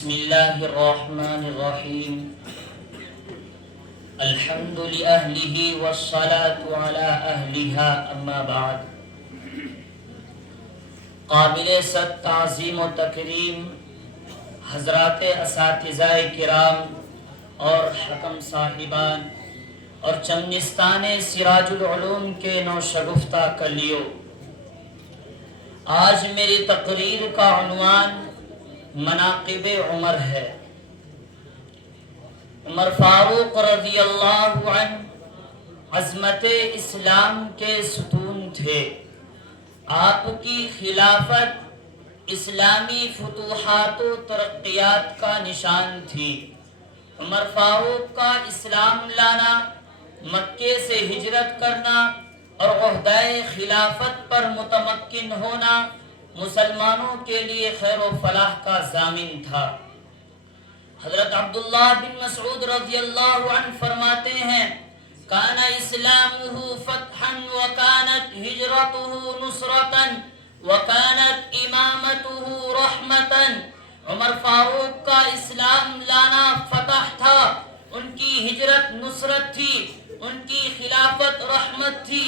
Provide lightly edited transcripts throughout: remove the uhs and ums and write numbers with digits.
بسم الله الرحمن الرحيم الحمد لأهله والصلاة على أهلها أما بعد قابل صد تعظیم و تکریم حضرات اساتذہ کرام اور حکم صاحبان اور چمنستان سراج العلوم کے نوشگفتہ کلیوں، آج میری تقریر کا عنوان مناقب عمر ہے۔ عمر فاروق رضی اللہ عنہ عظمت اسلام کے ستون تھے۔ آپ کی خلافت اسلامی فتوحات و ترقیات کا نشان تھی۔ عمر فاروق کا اسلام لانا، مکے سے ہجرت کرنا اور عہدہ خلافت پر متمکن ہونا مسلمانوں کے لیے خیر و فلاح کا ضامن تھا۔ حضرت عبداللہ بن مسعود رضی اللہ عنہ فرماتے ہیں، کان اسلامہ فتحا وکانت ہجرتہ نصرتا وکانت امامتہ رحمتا۔ عمر فاروق کا اسلام لانا فتح تھا، ان کی ہجرت نصرت تھی، ان کی خلافت رحمت تھی۔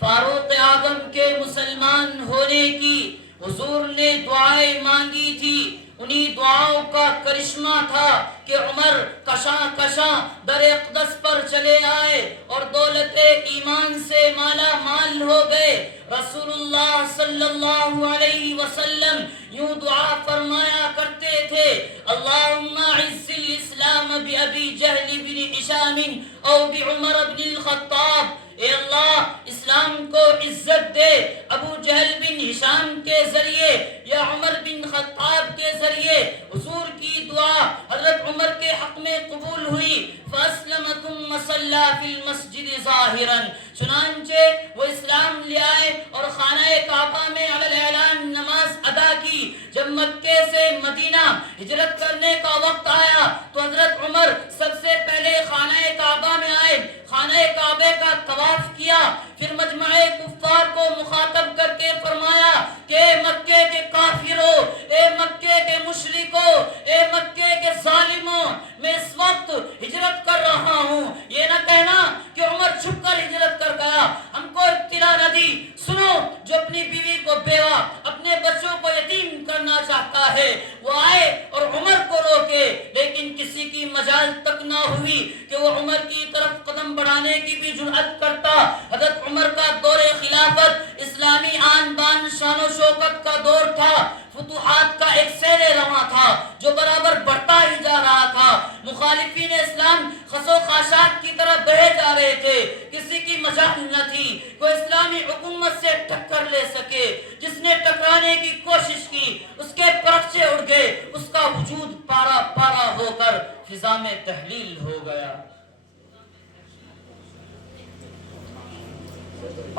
فاروق اعظم کے مسلمان ہونے کی حضور نے دعائیں مانگی تھی، انہی دعاؤں کا کرشمہ تھا کہ عمر کشاں کشاں در اقدس پر چلے آئے اور دولت ایمان سے مالا مال ہو گئے۔ رسول اللہ صلی اللہ علیہ وسلم یوں دعا فرمایا کرتے تھے، اللہم اعز الاسلام بأبی جہل بن ہشام او بعمر بن الخطاب۔ اے اللہ، اسلام کو عزت دے ابو جہل بن ہشام کے ذریعے یا عمر بن خطاب کے ذریعے۔ حضور کی دعا حضرت عمر کے حق میں قبول ہوئی، فَأَسْلَمَ ثُمَّ صَلَّى فِي الْمَسْجِدِ ظَاهِرًا۔ چنانچہ وہ اسلام لے آئے اور خانہ کعبہ میں علی الاعلان نماز ادا کی۔ جب مکے سے مدینہ ہجرت کرنے کا وقت آیا تو حضرت عمر سب سے پہلے خانہ کعبہ میں آئے، خانہ کعبے کا طواف کیا، پھر مجمع کفار کو مخاطب کر کے فرمایا کہ مکے کے کافروں، اے مکے کے مشرکوں، اے مکے کے ظالموں، میں اس وقت ہجرت کر رہا ہوں۔ یہ نہ کہنا کہ عمر چھپ کر ہجرت کر گیا، ہم کو اطلاع نہ دی۔ سنو، جو اپنی بیوی کو بیوہ، اپنے بچوں کو یتیم کرنا چاہتا ہے وہ آئے اور عمر کو روکے، لیکن کسی کی مجال تک نہ ہوئی کہ وہ عمر کی طرف قدم بڑھانے کی بھی جرأت کرتا۔ حضرت عمر کا دور خلافت اسلامی آن بان شان و شوکت کا دور تھا، فتوحات کا ایک سیر رواں تھا جو برابر بڑھتا ہی جا رہا تھا۔ مخالفین اسلام خس و خاشاک کی طرف بہے جا رہے تھے، کسی کی مجال نہ تھی کوئی اسلامی حکومت سے ٹکر لے سکے۔ جس نے ٹکرانے کی کوشش کی اس کے پرچے اڑ گئے، اس کا وجود پارا پارا ہو کر فضا میں تحلیل ہو گیا۔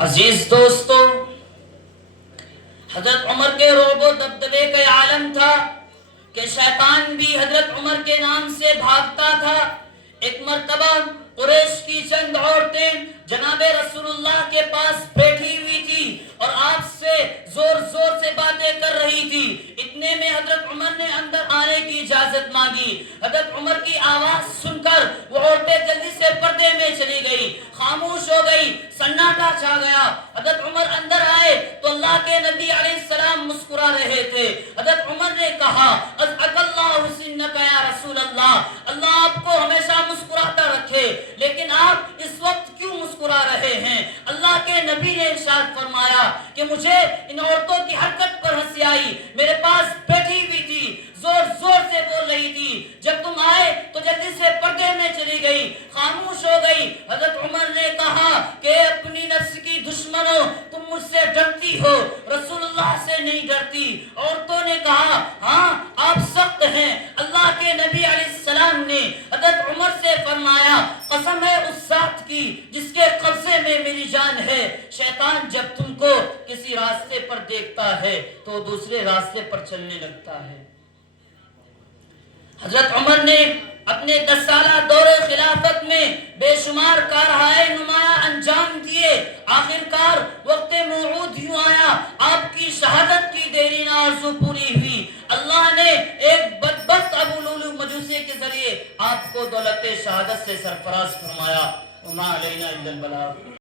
عزیز دوستو، حضرت عمر کے رعب و دبدبے کا عالم تھا کہ شیطان بھی حضرت عمر کے نام سے بھاگتا تھا۔ ایک مرتبہ قریش کی چند عورتیں جناب رسول اللہ کے پاس بیٹھی ہوئی تھی اور آپ سے زور زور سے باتیں کر رہی تھی۔ اتنے میں حضرت عمر نے اندر آنے کی اجازت مانگی۔ حضرت عمر کی آواز سن کر وہ عورتیں جلدی سے پردے میں چلی گئی، خاموش ہو گئی، سناٹا چھا گیا۔ حضرت عمر اندر آئے تو اللہ کے نبی علیہ السلام مسکرا رہے تھے۔ حضرت عمر نے کہا، اَزْعَقَ اللَّهُ سِنَّكَ یا رسول اللہ، اللہ آپ کو ہمیشہ مسکراتا رکھے، لیکن آپ اس وقت کیوں مسکرا رہے ہیں؟ اللہ کے نبی نے ارشاد فرمایا کہ مجھے ان عورتوں کی حرکت پر ہنسی آئی، میرے پاس بیٹھی ہوئی تھی، زور زور سے بول رہی تھی، جب تم آئے تو جلدی سے پردے میں چلی گئی، خاموش ہو گئی۔ حضرت عمر نے کہا کہ اپنی نفس کی دشمنوں، تم مجھ سے ڈرتی ہو، رسول اللہ سے نہیں ڈرتی۔ عورتوں نے کہا، ہاں آپ سخت ہیں۔ اللہ کے نبی علیہ السلام نے حضرت عمر سے فرمایا، قسم ہے اس ذات کی جس کے قبضے میں میری جان ہے، شیطان جب تم کو کسی راستے پر دیکھتا ہے تو دوسرے راستے پر چلنے لگتا ہے۔ حضرت عمر نے اپنے 10 سالہ دور خلافت میں بے شمار کارہائے نمایاں انجام دیے۔ آخر کار وقت موعود یوں آیا، آپ کی شہادت کی دیرینہ آرزو پوری ہوئی۔ اللہ نے ایک بدبخت ابو کے ذریعے آپ کو دولت شہادت سے سرفراز فرمایا۔ وما علینا الا البلاغ۔